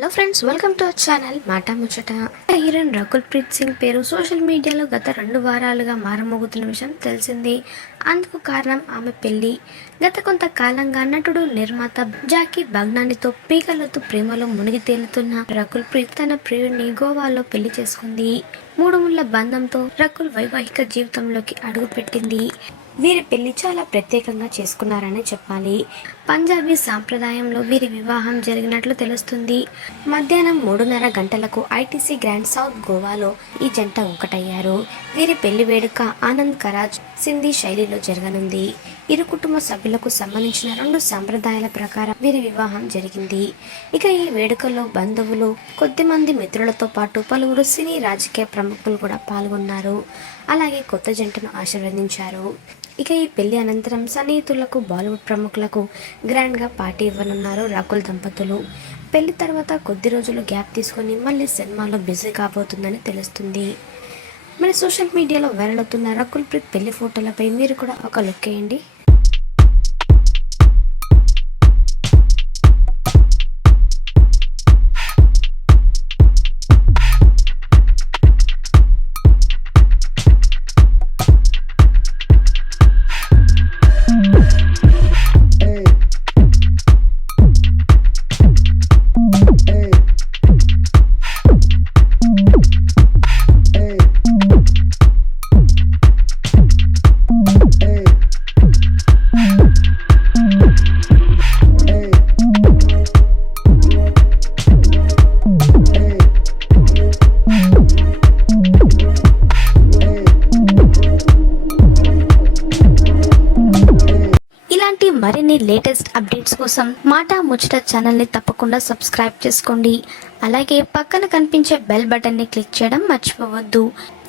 Hello friends, welcome to our channel మాట ముచ్చట. Heroine Rakul Preet Singh పేరు సోషల్ మీడియాలో గత 2 వారాలుగా మారుమోగుతున్న విషయం తెలిసింది. అందుకు కారణం ఆమె పెళ్లి. గత కొంతకాలంగా నటుడు నిర్మాత జాకీ బగ్నానితో పీకలతో ప్రేమలో మునిగి తేలుతున్న రకుల్ ప్రీత్ తన ప్రియుడిని గోవాలో పెళ్లి చేసుకుంది. 3 ముళ్ల బంధంతో రకుల్ వైవాహిక జీవితంలోకి అడుగుపెట్టింది. వీరి పెళ్లి చాలా ప్రత్యేకంగా చేసుకున్నారని చెప్పాలి. పంజాబీ సాంప్రదాయంలో వీరి వివాహం జరిగినట్లు తెలుస్తుంది. మధ్యాహ్నం 3:30 గంటలకు ఐటీసీ గ్రాండ్ సౌత్ గోవాలో ఈ జంట ఒకటయ్యారు. వీరి పెళ్లి వేడుక ఆనంద్ కరాజ్ సింధీ శైలిలో జరగనుంది. ఇరు కుటుంబ సభ్యులకు సంబంధించిన 2 సాంప్రదాయాల ప్రకారం వీరి వివాహం జరిగింది. ఇక ఈ వేడుకలో బంధువులు, కొద్దిమంది మిత్రులతో పాటు పలువురు సినీ రాజకీయ ప్రముఖులు కూడా పాల్గొన్నారు. అలాగే కొత్త జంటను ఆశీర్వదించారు. ఇక ఈ పెళ్లి అనంతరం సన్నిహితులకు, బాలీవుడ్ ప్రముఖులకు గ్రాండ్గా పార్టీ ఇవ్వనున్నారు రకుల్ దంపతులు. పెళ్లి తర్వాత కొద్ది రోజులు గ్యాప్ తీసుకొని మళ్ళీ సినిమాలో బిజీ కాబోతుందని తెలుస్తుంది. మరి సోషల్ మీడియాలో వైరల్ అవుతున్న రకుల్ ప్రీత్ పెళ్లి ఫోటోలపై మీరు కూడా ఒక లుక్ వేయండి. ఇలాంటి మరిన్ని లేటెస్ట్ అప్డేట్స్ కోసం మాట ముచ్చట ఛానల్ని తప్పకుండా సబ్స్క్రైబ్ చేసుకోండి. అలాగే పక్కన కనిపించే బెల్ బటన్ని క్లిక్ చేయడం మర్చిపోవద్దు.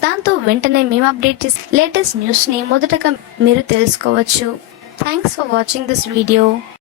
దాంతో వెంటనే మేము అప్డేట్ చేసే లేటెస్ట్ న్యూస్ని మొదటగా మీరు తెలుసుకోవచ్చు. Thanks for watching this video.